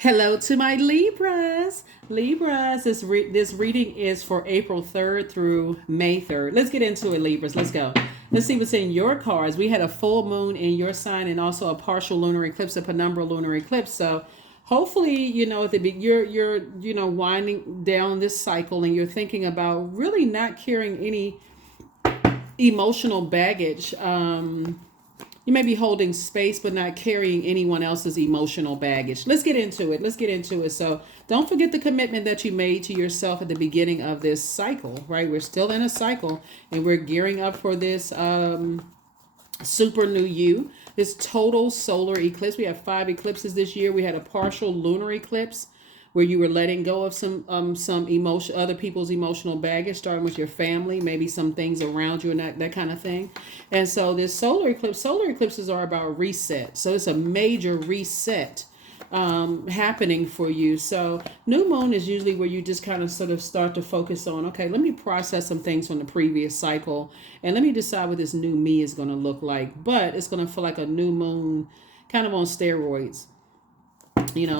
Hello to my Libras. Libras, this reading is for April 3rd through May 3rd. Let's get into it, Libras. Let's go. Let's see what's in your cards. We had a full moon in your sign and also a partial lunar eclipse, a penumbral lunar eclipse. So hopefully, at you're winding down this cycle and you're thinking about really not carrying any emotional baggage. You may be holding space but not carrying anyone else's emotional baggage. Let's get into it. So don't forget the commitment that you made to yourself at the beginning of this cycle, right? We're still in a cycle and we're gearing up for this super new you, this total solar eclipse. We have 5 eclipses this year. We had a partial lunar eclipse where you were letting go of some emotion, other people's emotional baggage, starting with your family, maybe some things around you and that kind of thing. And so this solar eclipses are about reset. So it's a major reset happening for you. So new moon is usually where you just kind of sort of start to focus on, okay, let me process some things from the previous cycle and let me decide what this new me is going to look like. But it's going to feel like a new moon kind of on steroids.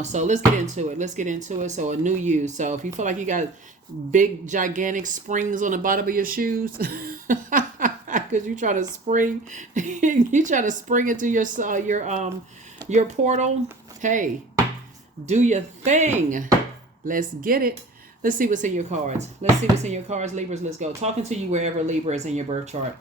So let's get into it. So a new you. So if you feel like you got big gigantic springs on the bottom of your shoes because you try to spring into your portal, hey, do your thing. Let's get it. Let's see what's in your cards. Libras. Let's go. Talking to you wherever Libra is in your birth chart.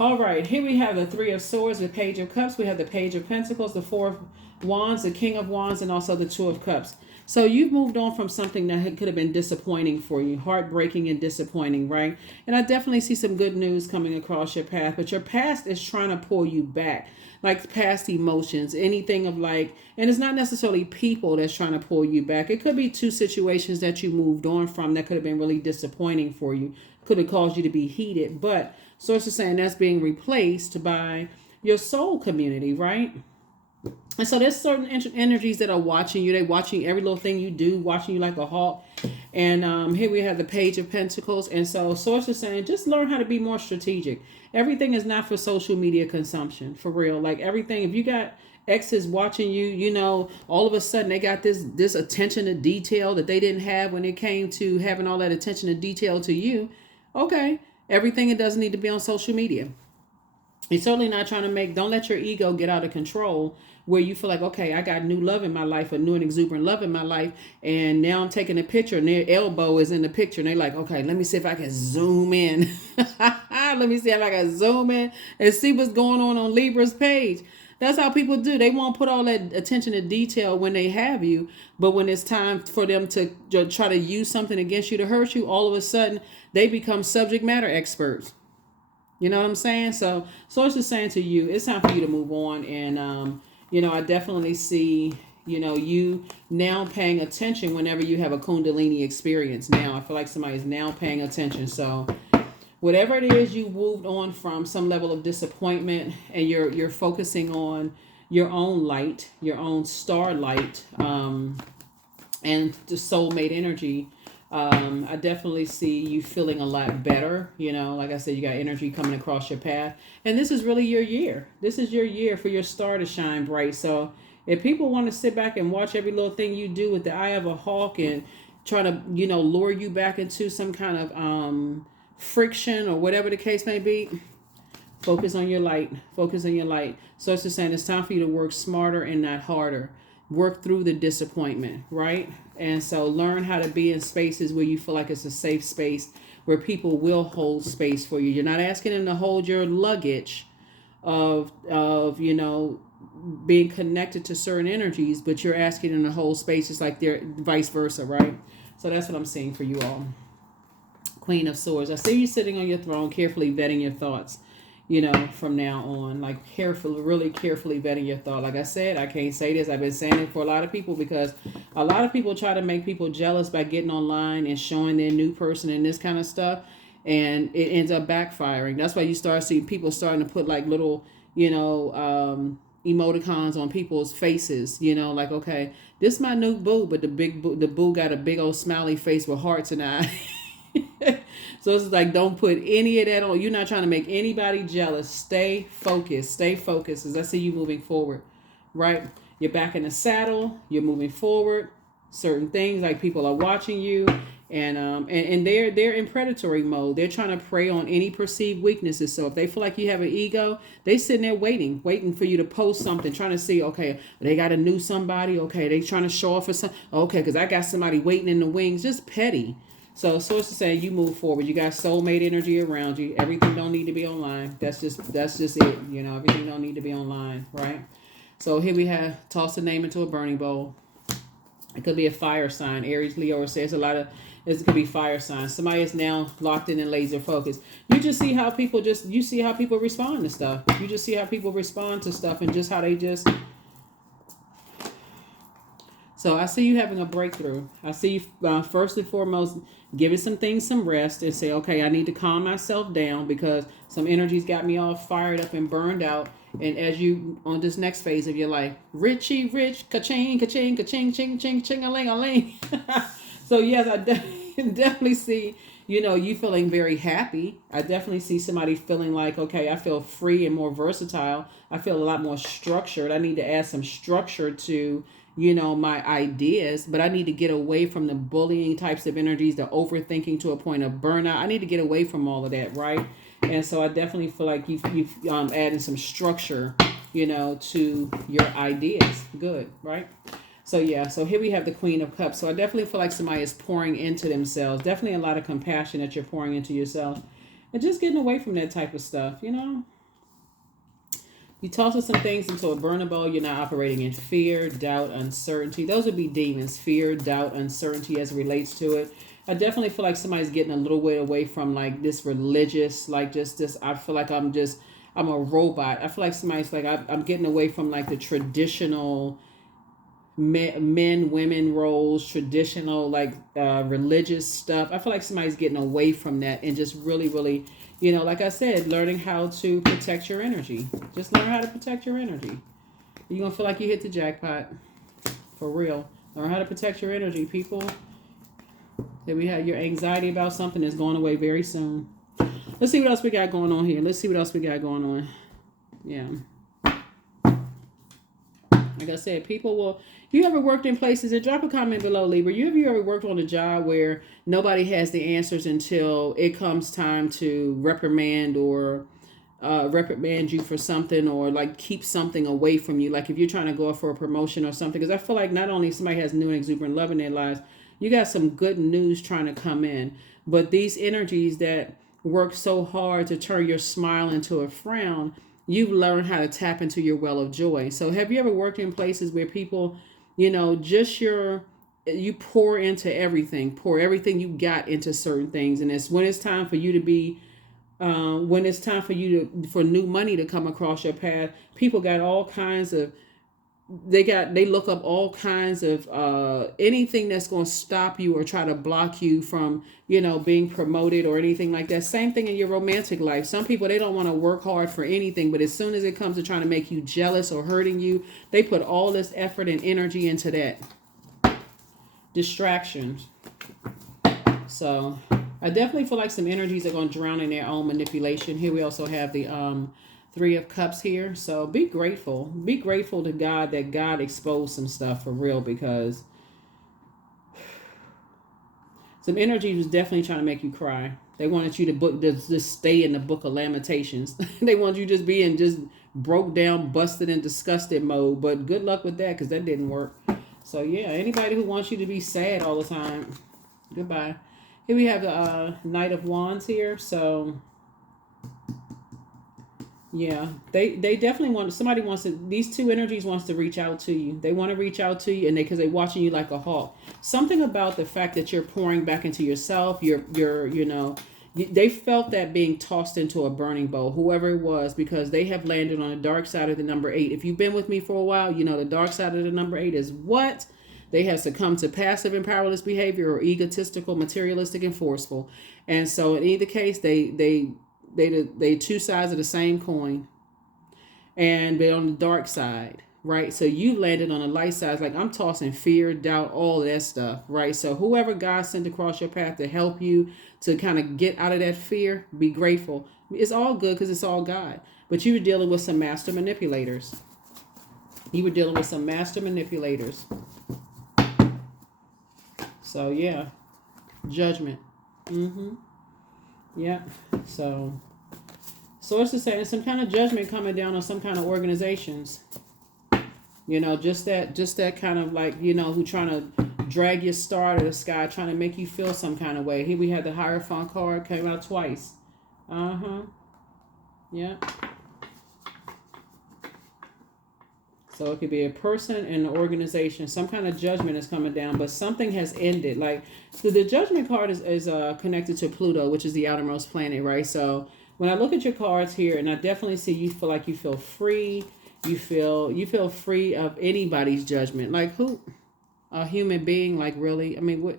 All right, here we have the 3 of Swords, the Page of Cups. We have the Page of Pentacles, the 4 of Wands, the King of Wands, and also the 2 of Cups. So you've moved on from something that could have been disappointing for you, heartbreaking and disappointing, right? And I definitely see some good news coming across your path, but your past is trying to pull you back, like past emotions, anything of like, and it's not necessarily people that's trying to pull you back. It could be 2 situations that you moved on from that could have been really disappointing for you, could have caused you to be heated, but source is saying that's being replaced by your soul community, right? And so there's certain energies that are watching you. They're watching every little thing you do, watching you like a hawk. And here we have the Page of Pentacles. And so source is saying just learn how to be more strategic. Everything is not for social media consumption, for real. Like everything, if you got exes watching you, all of a sudden they got this attention to detail that they didn't have when it came to having all that attention to detail to you. Okay, everything, it doesn't need to be on social media. You're certainly not trying to don't let your ego get out of control where you feel like, okay, I got new love in my life, a new and exuberant love in my life, and now I'm taking a picture and their elbow is in the picture and they're like, okay, let me see if I can zoom in. Let me see if I can zoom in and see what's going on Libra's page. That's how people do. They won't put all that attention to detail when they have you, but when it's time for them to try to use something against you to hurt you, all of a sudden they become subject matter experts. You know what I'm saying? So Source is saying to you, it's time for you to move on. And, I definitely see, you now paying attention whenever you have a Kundalini experience. Now, I feel like somebody's now paying attention. So whatever it is you moved on from, some level of disappointment, and you're focusing on your own light, your own starlight, and the soulmate energy. I definitely see you feeling a lot better. Like I said, you got energy coming across your path. And this is really your year. This is your year for your star to shine bright. So if people want to sit back and watch every little thing you do with the eye of a hawk and try to, lure you back into some kind of friction or whatever the case may be, focus on your light. So it's just saying it's time for you to work smarter and not harder. Work through the disappointment, right? And so learn how to be in spaces where you feel like it's a safe space, where people will hold space for you. You're not asking them to hold your luggage of being connected to certain energies, but you're asking them to hold spaces like they're vice versa, right? So that's what I'm seeing for you all. Queen of Swords. I see you sitting on your throne, carefully vetting your thoughts. From now on, like really carefully vetting your thought. Like I said, I can't say this. I've been saying it for a lot of people because a lot of people try to make people jealous by getting online and showing their new person and this kind of stuff. And it ends up backfiring. That's why you start seeing people starting to put like little, emoticons on people's faces, like, okay, this is my new boo, but the boo got a big old smiley face with hearts and eyes. So it's like, don't put any of that on. You're not trying to make anybody jealous. Stay focused as I see you moving forward, right? You're back in the saddle. You're moving forward. Certain things like people are watching you, and they're in predatory mode. They're trying to prey on any perceived weaknesses. So if they feel like you have an ego, they sitting there waiting for you to post something, trying to see, okay, they got a new somebody. Okay, they trying to show off for some. Okay, because I got somebody waiting in the wings. Just petty. So source is saying you move forward. You got soulmate energy around you. Everything don't need to be online. That's just it. You know, everything don't need to be online, right? So here we have toss a name into a burning bowl. It could be a fire sign, Aries, Leo, or says a lot of. It could be fire signs. Somebody is now locked in and laser focused. You just see how people respond to stuff. You just see how people respond to stuff and just how they just. So I see you having a breakthrough. I see you first and foremost giving some things some rest and say, okay, I need to calm myself down because some energy's got me all fired up and burned out. And as you on this next phase of your life, Richie Rich, ka-ching, ka-ching, ka-ching, ching, ching, ching-a-ling-a-ling. So yes, I definitely see, you feeling very happy. I definitely see somebody feeling like, okay, I feel free and more versatile. I feel a lot more structured. I need to add some structure to, my ideas, but I need to get away from the bullying types of energies, the overthinking to a point of burnout. I need to get away from all of that, right? And so I definitely feel like you've added some structure, to your ideas. Good, right? So yeah, so here we have the Queen of Cups. So I definitely feel like somebody is pouring into themselves. Definitely a lot of compassion that you're pouring into yourself. And just getting away from that type of stuff, You toss some things into a burner bowl. You're not operating in fear, doubt, uncertainty. Those would be demons. Fear, doubt, uncertainty as it relates to it. I definitely feel like somebody's getting a little way away from like this religious, like just this. I feel like I'm a robot. I feel like somebody's like, I'm getting away from like the traditional men, women roles, traditional like religious stuff. I feel like somebody's getting away from that and just really, really, like I said, learning how to protect your energy. Just learn how to protect your energy. You're going to feel like you hit the jackpot. For real. Learn how to protect your energy, people. Then we have your anxiety about something that's going away very soon. Let's see what else we got going on here. Yeah. Like I said, people will. You ever worked in places, and drop a comment below, Libra. Have you ever worked on a job where nobody has the answers until it comes time to reprimand or reprimand you for something, or like keep something away from you? Like if you're trying to go for a promotion or something. Because I feel like not only somebody has new and exuberant love in their lives, you got some good news trying to come in. But these energies that work so hard to turn your smile into a frown, you've learned how to tap into your well of joy. So have you ever worked in places where people, you pour into everything, pour everything you got into certain things. And it's when it's time for you to be, for new money to come across your path, people got all kinds of, they look up all kinds of anything that's going to stop you or try to block you from being promoted or anything like that. Same thing in your romantic life. Some people, they don't want to work hard for anything, but as soon as it comes to trying to make you jealous or hurting you, they put all this effort and energy into that. Distractions. So I definitely feel like some energies are going to drown in their own manipulation. Here we also have the Three of Cups here. So be grateful. Be grateful to God that God exposed some stuff for real, because some energy was definitely trying to make you cry. They wanted you to just stay in the book of Lamentations. They wanted you just being just broke down, busted, and disgusted mode. But good luck with that, because that didn't work. So yeah, anybody who wants you to be sad all the time, goodbye. Here we have the Knight of Wands here. So yeah, they definitely these two energies wants to reach out to you. They want to reach out to you, and because they're watching you like a hawk. Something about the fact that you're pouring back into yourself, they felt that being tossed into a burning bowl, whoever it was, because they have landed on the dark side of the number 8. If you've been with me for a while, the dark side of the number 8 is what? They have succumbed to passive and powerless behavior, or egotistical, materialistic, and forceful. And so in either case, they two sides of the same coin, and they're on the dark side, right? So you landed on the light side. It's like I'm tossing fear, doubt, all of that stuff, right? So whoever God sent across your path to help you to kind of get out of that fear, be grateful. It's all good because it's all God. But you're dealing with some master manipulators. You were dealing with some master manipulators. So yeah, judgment. Yeah. So sources saying some kind of judgment coming down on some kind of organizations. You know, just that kind of like, you know, who trying to drag your star out of the sky, trying to make you feel some kind of way. Here we had the Hierophant card, came out twice. Yeah. So it could be a person and an organization. Some kind of judgment is coming down, but something has ended. Like, so the judgment card is connected to Pluto, which is the outermost planet, right? So when I look at your cards here, and I definitely see you feel like you feel free. You feel free of anybody's judgment. Like who? A human being, like really? I mean, what?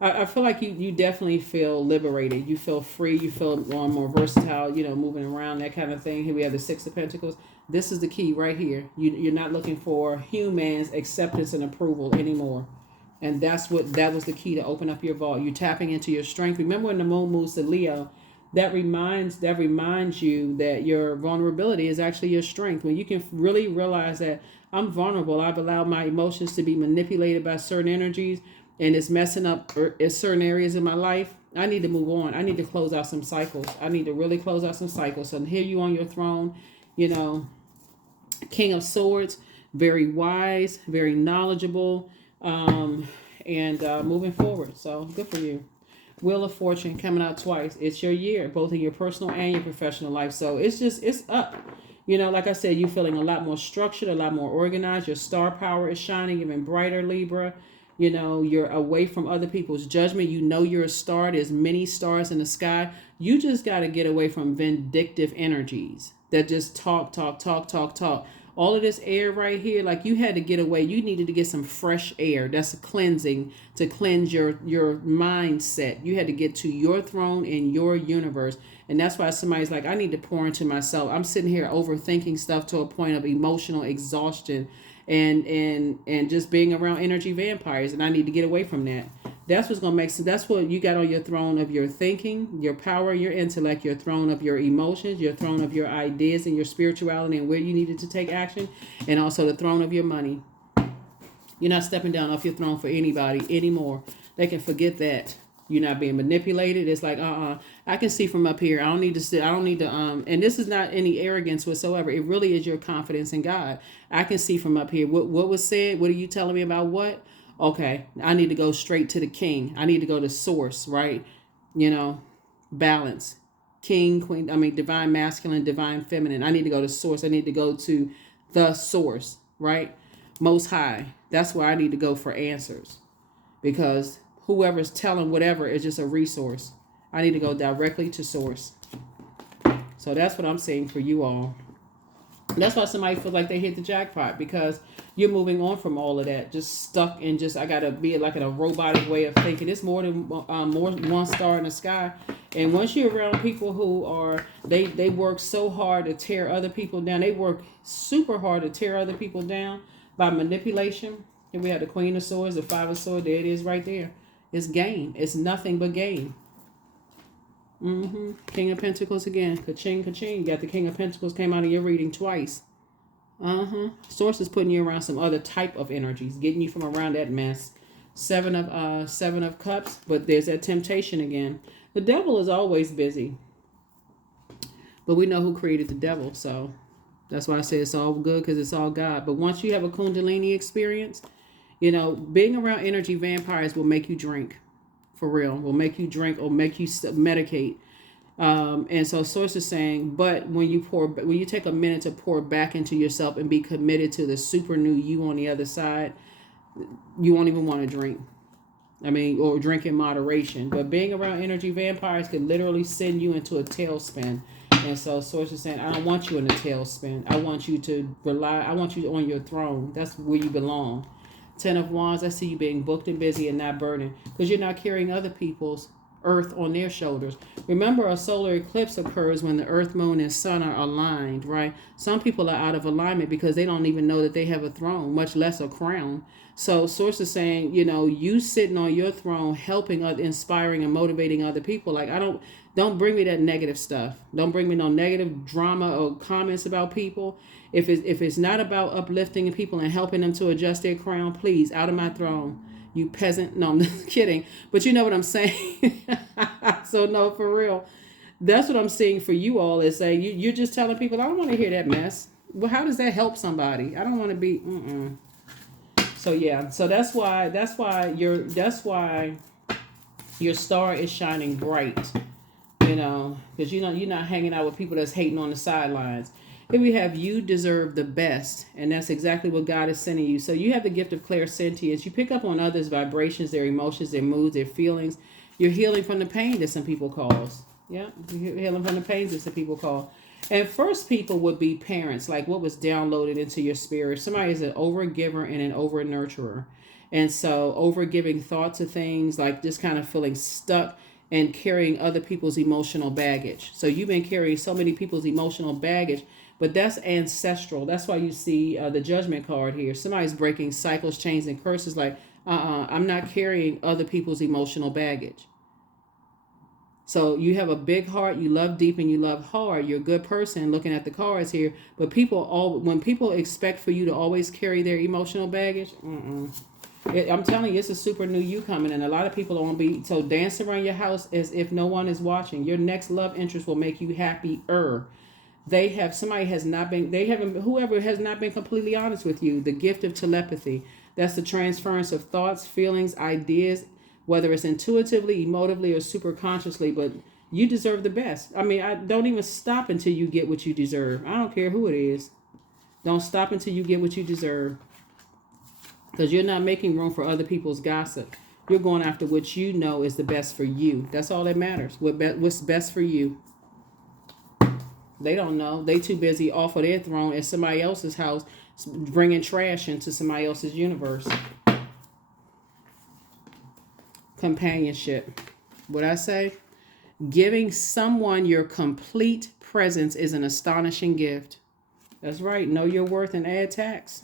I feel like you definitely feel liberated. You feel free. You feel more versatile, you know, moving around, that kind of thing. Here we have the Six of Pentacles. This is the key right here. You're not looking for humans' acceptance and approval anymore. And that was the key to open up your vault. You're tapping into your strength. Remember when the moon moves to Leo, that reminds you that your vulnerability is actually your strength. When you can really realize that I'm vulnerable, I've allowed my emotions to be manipulated by certain energies, and it's messing up certain areas in my life. I need to move on. I need to close out some cycles. I need to really close out some cycles. So here you on your throne, you know, King of Swords, very wise, very knowledgeable, and moving forward. So good for you. Wheel of Fortune coming out twice. It's your year, both in your personal and your professional life. So it's up. You know, like I said, you're feeling a lot more structured, a lot more organized. Your star power is shining even brighter, Libra. You know, you're away from other people's judgment. You know you're a star. There's many stars in the sky. You just got to get away from vindictive energies that just talk. All of this air right here, like you had to get away. You needed to get some fresh air. That's a cleansing to cleanse your mindset. You had to get to your throne in your universe. And that's why somebody's like, I need to pour into myself. I'm sitting here overthinking stuff to a point of emotional exhaustion and just being around energy vampires. And I need to get away from that. That's what's going to make sense. That's what you got on your throne of your thinking, your power, your intellect, your throne of your emotions, your throne of your ideas and your spirituality and where you needed to take action, and also the throne of your money. You're not stepping down off your throne for anybody anymore. They can forget that. You're not being manipulated. It's like, I can see from up here. I don't need to sit. I don't need to, and this is not any arrogance whatsoever. It really is your confidence in God. I can see from up here. What was said? What are you telling me about what? Okay, I need to go straight to the king. I need to go to source, right? You know, balance. King, queen, divine masculine, divine feminine. I need to go to source. I need to go to the source, right? Most high. That's where I need to go for answers. Because whoever's telling whatever is just a resource. I need to go directly to source. So that's what I'm saying for you all. That's why somebody feels like they hit the jackpot, because you're moving on from all of that, just stuck in I got to be like in a robotic way of thinking. It's more than more one star in the sky. And once you're around people who are, they work so hard to tear other people down. They work super hard to tear other people down by manipulation. Here we have the Queen of Swords, the Five of Swords. There it is right there. It's game. It's nothing but game. King of Pentacles again. Ka-ching, ka-ching. You got the King of Pentacles came out of your reading twice. Source is putting you around some other type of energies, getting you from around that mess. Seven of Cups, but there's that temptation again. The devil is always busy, but we know who created the devil, so that's why I say it's all good, because it's all God. But once you have a Kundalini experience, you know, being around energy vampires will make you drink. For real, will make you drink or make you medicate. And so source is saying, but when you take a minute to pour back into yourself and be committed to the super new you on the other side, you won't even want to drink. Or drink in moderation. But being around energy vampires could literally send you into a tailspin. And so source is saying, I don't want you in a tailspin. I want you on your throne. That's where you belong. 10 of Wands, I see you being booked and busy and not burdened, because you're not carrying other people's earth on their shoulders. Remember, a solar eclipse occurs when the earth, moon, and sun are aligned, right? Some people are out of alignment because they don't even know that they have a throne, much less a crown. So source is saying, you know, you sitting on your throne, helping, inspiring and motivating other people. Like, Don't bring me that negative stuff. Don't bring me no negative drama or comments about people. If it's not about uplifting people and helping them to adjust their crown, please, out of my throne, you peasant. No, I'm just kidding. But you know what I'm saying. So no, for real. That's what I'm seeing for you all is saying you're just telling people, I don't want to hear that mess. Well, how does that help somebody? I don't want to be. So yeah. So that's why your star is shining bright. Because you're not hanging out with people that's hating on the sidelines. Here we have you deserve the best, and that's exactly what God is sending you. So you have the gift of clairsentience. You pick up on others' vibrations, their emotions, their moods, their feelings. You're healing from the pain that some people cause. Yeah, you're healing from the pains that some people call. And first people would be parents, like what was downloaded into your spirit. Somebody is an over-giver and an over-nurturer. And so over-giving thoughts of things, like just kind of feeling stuck and carrying other people's emotional baggage. So you've been carrying so many people's emotional baggage, but that's ancestral. That's why you see the judgment card here. Somebody's breaking cycles, chains, and curses like, I'm not carrying other people's emotional baggage. So you have a big heart, you love deep and you love hard. You're a good person looking at the cards here. But when people expect for you to always carry their emotional baggage, I'm telling you, it's a super new you coming, and a lot of people don't be so dance around your house as if no one is watching. Your next love interest will make you happier. Whoever has not been completely honest with you. The gift of telepathy. That's the transference of thoughts, feelings, ideas, whether it's intuitively, emotively, or super consciously, but you deserve the best. I mean, I don't even stop until you get what you deserve. I don't care who it is. Don't stop until you get what you deserve. Because you're not making room for other people's gossip. You're going after what you know is the best for you. That's all that matters. What's best for you. They don't know. They too busy off of their throne at somebody else's house, bringing trash into somebody else's universe. Companionship. What I say? Giving someone your complete presence is an astonishing gift. That's right. Know your worth and add tax.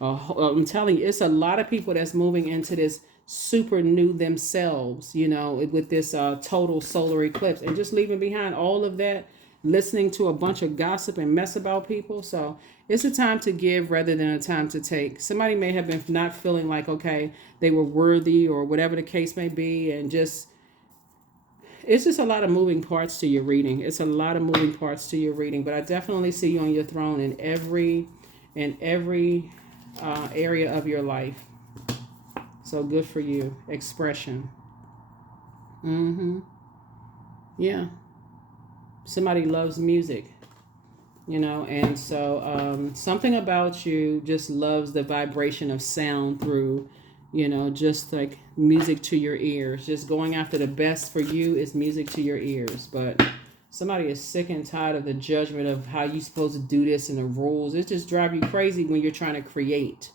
I'm telling you, it's a lot of people that's moving into this super new themselves, with this total solar eclipse, and just leaving behind all of that, listening to a bunch of gossip and mess about people. So it's a time to give rather than a time to take. Somebody may have been not feeling like, okay, they were worthy or whatever the case may be. And it's just a lot of moving parts to your reading. But I definitely see you on your throne in every area of your life. So good for you. Expression. Yeah. Somebody loves music, and so something about you just loves the vibration of sound through, just like music to your ears. Just going after the best for you is music to your ears. But somebody is sick and tired of the judgment of how you're supposed to do this and the rules. It just drives you crazy when you're trying to create.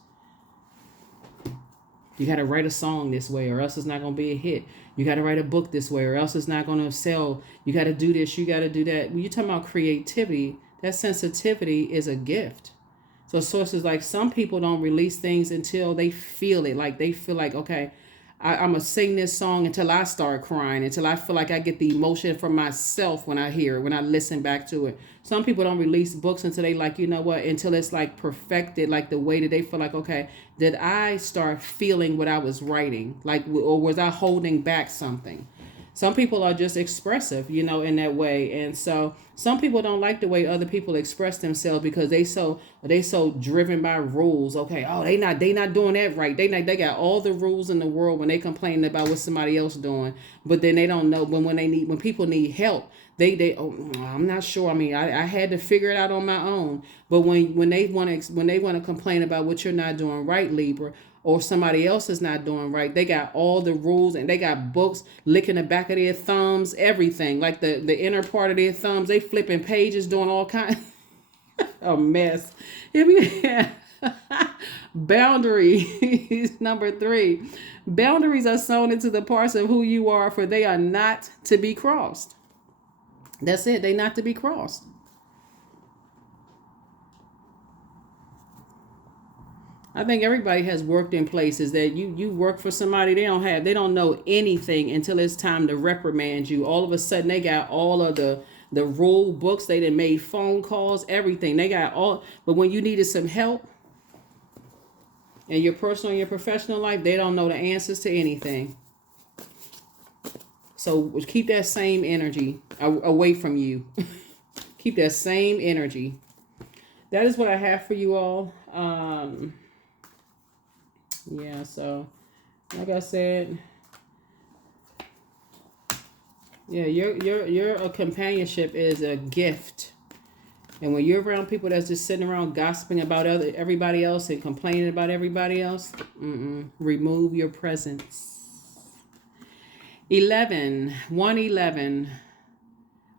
You got to write a song this way or else it's not going to be a hit. You got to write a book this way or else it's not going to sell. You got to do this. You got to do that. When you're talking about creativity, that sensitivity is a gift. So sources like some people don't release things until they feel it. Like they feel like, okay, I'm going to sing this song until I start crying, until I feel like I get the emotion from myself when I hear it, when I listen back to it. Some people don't release books until they like, until it's like perfected, like the way that they feel like, okay, did I start feeling what I was writing? Like, or was I holding back something? Some people are just expressive, in that way. And so some people don't like the way other people express themselves because they so driven by rules. Okay, they not doing that right. They got all the rules in the world when they complain about what somebody else doing, but then they don't know when people need help. I'm not sure. I mean, I had to figure it out on my own. But when they want to complain about what you're not doing right, Libra, or somebody else is not doing right, they got all the rules and they got books licking the back of their thumbs, everything, like the inner part of their thumbs. They flipping pages, doing all kinds. A mess. Boundaries. Number 3. Boundaries are sewn into the parts of who you are, for they are not to be crossed. That's it. They not to be crossed. I think everybody has worked in places that you work for somebody, they don't know anything until it's time to reprimand you. All of a sudden they got all of the rule books, they done made phone calls, everything. They got all, but when you needed some help in your personal and your professional life, they don't know the answers to anything. So keep that same energy away from you. Keep that same energy. That is what I have for you all. Yeah, so like I said, yeah, your companionship is a gift. And when you're around people that's just sitting around gossiping about everybody else and complaining about everybody else, remove your presence. 11, 111,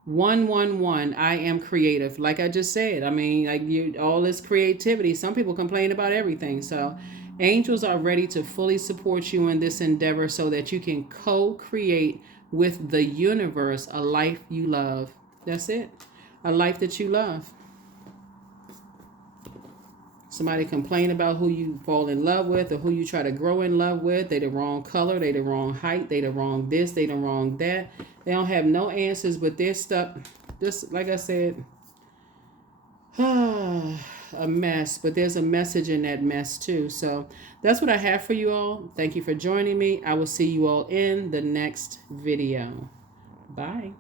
111. I am creative. Like I just said, I mean, like all this creativity. Some people complain about everything. So angels are ready to fully support you in this endeavor so that you can co-create with the universe a life you love. That's it. A life that you love. Somebody complain about who you fall in love with or who you try to grow in love with. They the wrong color. They the wrong height. They the wrong this. They the wrong that. They don't have no answers, but they're stuck. Just like I said, a mess. But there's a message in that mess too. So that's what I have for you all. Thank you for joining me. I will see you all in the next video. Bye.